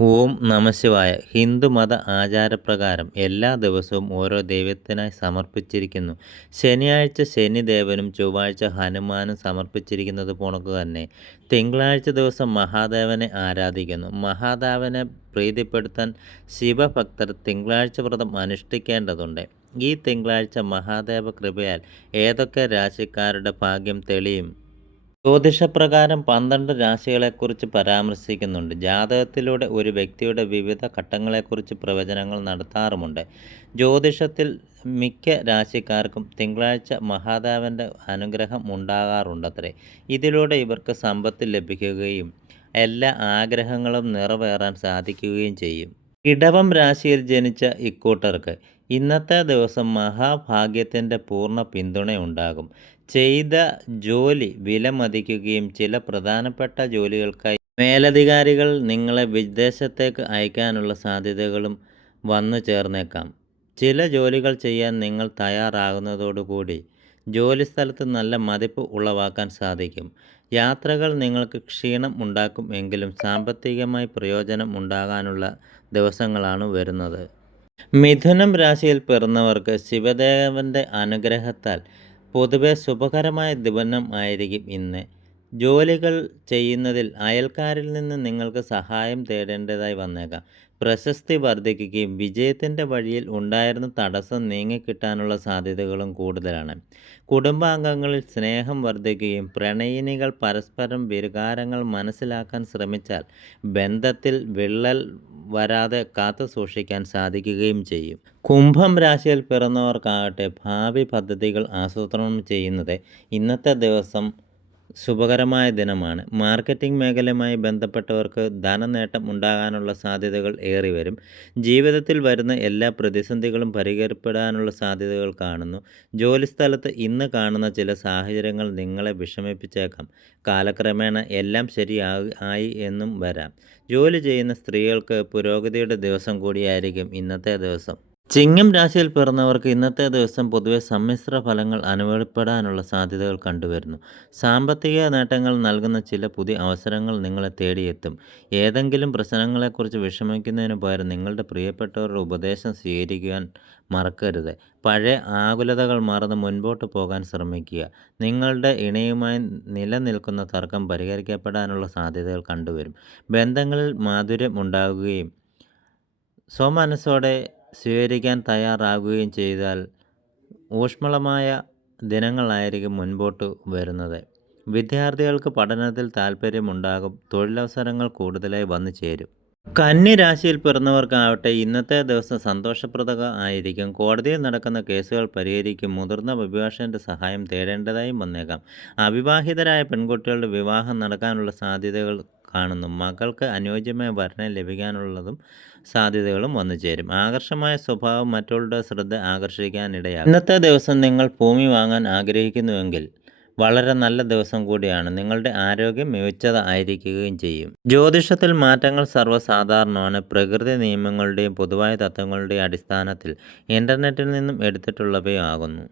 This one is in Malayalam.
ഓം നമശിവായ ഹിന്ദു മത ആചാരപ്രകാരം എല്ലാ ദിവസവും ഓരോ ദൈവത്തിനായി സമർപ്പിച്ചിരിക്കുന്നു. ശനിയാഴ്ച ശനിദേവനും ചൊവ്വാഴ്ച ഹനുമാനും സമർപ്പിച്ചിരിക്കുന്നത് പോണക്ക് തന്നെ. തിങ്കളാഴ്ച ദിവസം മഹാദേവനെ ആരാധിക്കുന്നു. മഹാദേവനെ പ്രീതിപ്പെടുത്താൻ ശിവഭക്തർ തിങ്കളാഴ്ച വ്രതം അനുഷ്ഠിക്കേണ്ടതുണ്ട്. ഈ തിങ്കളാഴ്ച മഹാദേവ കൃപയാൽ ഏതൊക്കെ രാശിക്കാരുടെ ഭാഗ്യം തെളിയും? ജ്യോതിഷപ്രകാരം പന്ത്രണ്ട് രാശികളെക്കുറിച്ച് പരാമർശിക്കുന്നുണ്ട്. ജാതകത്തിലൂടെ ഒരു വ്യക്തിയുടെ വിവിധ ഘട്ടങ്ങളെക്കുറിച്ച് പ്രവചനങ്ങൾ നടത്താറുമുണ്ട്. ജ്യോതിഷത്തിൽ മിക്ക രാശിക്കാർക്കും തിങ്കളാഴ്ച മഹാദേവന്റെ അനുഗ്രഹം ഉണ്ടാകാറുണ്ടത്രേ. ഇതിലൂടെ ഇവർക്ക് സമ്പത്ത് ലഭിക്കുകയും എല്ലാ ആഗ്രഹങ്ങളും നിറവേറാൻ സാധിക്കുകയും ചെയ്യും. ഇടവം രാശിയിൽ ജനിച്ച ഇക്കൂട്ടർക്ക് ഇന്നത്തെ ദിവസം മഹാഭാഗ്യത്തിന്റെ പൂർണ പിന്തുണയുണ്ടാകും. ചെയ്ത ജോലി വിലമതിക്കുകയും ചില പ്രധാനപ്പെട്ട ജോലികൾക്കായി മേലധികാരികൾ നിങ്ങളെ വിദേശത്തേക്ക് അയക്കാനുള്ള സാധ്യതകളും വന്നു ചേർന്നേക്കാം. ചില ജോലികൾ ചെയ്യാൻ നിങ്ങൾ തയ്യാറാകുന്നതോടുകൂടി ജോലിസ്ഥലത്ത് നല്ല മതിപ്പ് ഉളവാക്കാൻ സാധിക്കും. യാത്രകൾ നിങ്ങൾക്ക് ക്ഷീണം ഉണ്ടാക്കും എങ്കിലും സാമ്പത്തികമായി പ്രയോജനം ഉണ്ടാകാനുള്ള ദിവസങ്ങളാണ് വരുന്നത്. മിഥുനം രാശിയിൽ പിറന്നവർക്ക് ശിവദേവന്റെ അനുഗ്രഹത്താൽ പൊതുവെ ശുഭകരമായ ദിവസം ആയിരിക്കും ഇന്ന്. ജോലികൾ ചെയ്യുന്നതിൽ അയൽക്കാരിൽ നിന്ന് നിങ്ങൾക്ക് സഹായം തേടേണ്ടതായി വന്നേക്കാം. പ്രശസ്തി വർദ്ധിക്കുകയും വിജയത്തിന്റെ വഴിയിൽ ഉണ്ടായിരുന്ന തടസ്സം നീങ്ങിക്കിട്ടാനുള്ള സാധ്യതകളും കൂടുതലാണ്. കുടുംബാംഗങ്ങളിൽ സ്നേഹം വർദ്ധിക്കുകയും പ്രണയിനികൾ പരസ്പരം വികാരങ്ങൾ മനസ്സിലാക്കാൻ ശ്രമിച്ചാൽ ബന്ധത്തിൽ വിള്ളൽ വരാതെ കാത്തു സൂക്ഷിക്കാൻ സാധിക്കുകയും ചെയ്യും. കുംഭം രാശിയിൽ പിറന്നവർക്കാകട്ടെ ഭാവി പദ്ധതികൾ ആസൂത്രണം ചെയ്യുന്നത് ഇന്നത്തെ ദിവസം ശുഭകരമായ ദിനമാണ്. മാർക്കറ്റിംഗ് മേഖലയുമായി ബന്ധപ്പെട്ടവർക്ക് ധനനേട്ടം ഉണ്ടാകാനുള്ള സാധ്യതകൾ ഏറി വരും. ജീവിതത്തിൽ വരുന്ന എല്ലാ പ്രതിസന്ധികളും പരിഹരിപ്പെടാനുള്ള സാധ്യതകൾ കാണുന്നു. ജോലിസ്ഥലത്ത് ഇന്ന് കാണുന്ന ചില സാഹചര്യങ്ങൾ നിങ്ങളെ വിഷമിപ്പിച്ചേക്കാം. കാലക്രമേണ എല്ലാം ശരിയായി ആയി എന്നും വരാം. ജോലി ചെയ്യുന്ന സ്ത്രീകൾക്ക് പുരോഗതിയുടെ ദിവസം കൂടിയായിരിക്കും ഇന്നത്തെ ദിവസം. ചിങ്ങം രാശിയിൽ പിറന്നവർക്ക് ഇന്നത്തെ ദിവസം പൊതുവെ സമ്മിശ്ര ഫലങ്ങൾ അനുഭവപ്പെടാനുള്ള സാധ്യതകൾ കണ്ടുവരുന്നു. സാമ്പത്തിക നേട്ടങ്ങൾ നൽകുന്ന ചില പുതിയ അവസരങ്ങൾ നിങ്ങളെ തേടിയെത്തും. ഏതെങ്കിലും പ്രശ്നങ്ങളെക്കുറിച്ച് വിഷമിക്കുന്നതിന് പകരം നിങ്ങളുടെ പ്രിയപ്പെട്ടവരുടെ ഉപദേശം സ്വീകരിക്കാൻ മറക്കരുത്. പഴയ ആകുലതകൾ മറന്ന് മുൻപോട്ട് പോകാൻ ശ്രമിക്കുക. നിങ്ങളുടെ ഇണയുമായി നിലനിൽക്കുന്ന തർക്കം പരിഹരിക്കപ്പെടാനുള്ള സാധ്യതകൾ കണ്ടുവരും. ബന്ധങ്ങളിൽ മാധുര്യം ഉണ്ടാകുകയും സ്വമനസ്സോടെ സ്വീകരിക്കാൻ തയ്യാറാകുകയും ചെയ്താൽ ഊഷ്മളമായ ദിനങ്ങളായിരിക്കും മുൻപോട്ട് വരുന്നത്. വിദ്യാർത്ഥികൾക്ക് പഠനത്തിൽ താല്പര്യമുണ്ടാകും തൊഴിലവസരങ്ങൾ കൂടുതലായി വന്നു ചേരും. കന്നി രാശിയിൽ പിറന്നവർക്കാവട്ടെ ഇന്നത്തെ ദിവസം സന്തോഷപ്രദക ആയിരിക്കും. കോടതിയിൽ നടക്കുന്ന കേസുകൾ പരിഹരിക്കും. മുതിർന്ന അഭിഭാഷകന്റെ സഹായം തേടേണ്ടതായും വന്നേക്കാം. അവിവാഹിതരായ പെൺകുട്ടികളുടെ വിവാഹം നടക്കാനുള്ള സാധ്യതകൾ കാണുന്നു മകൾക്ക് അനുയോജ്യമായ വരനെ ലഭിക്കാനുള്ളതും സാധ്യതകളും വന്നു ചേരും ആകർഷമായ സ്വഭാവം മറ്റുള്ളവരുടെ ശ്രദ്ധ ആകർഷിക്കാനിടയാകും. ഇന്നത്തെ ദിവസം നിങ്ങൾ ഭൂമി വാങ്ങാൻ ആഗ്രഹിക്കുന്നുവെങ്കിൽ വളരെ നല്ല ദിവസം കൂടിയാണ്. നിങ്ങളുടെ ആരോഗ്യം മികച്ചതായിരിക്കുകയും ചെയ്യും. ജ്യോതിഷത്തിൽ മാറ്റങ്ങൾ സർവസാധാരണമാണ്. പ്രകൃതി നിയമങ്ങളുടെയും പൊതുവായ തത്വങ്ങളുടെയും അടിസ്ഥാനത്തിൽ ഇന്റർനെറ്റിൽ നിന്നും എടുത്തിട്ടുള്ളവയും ആകുന്നു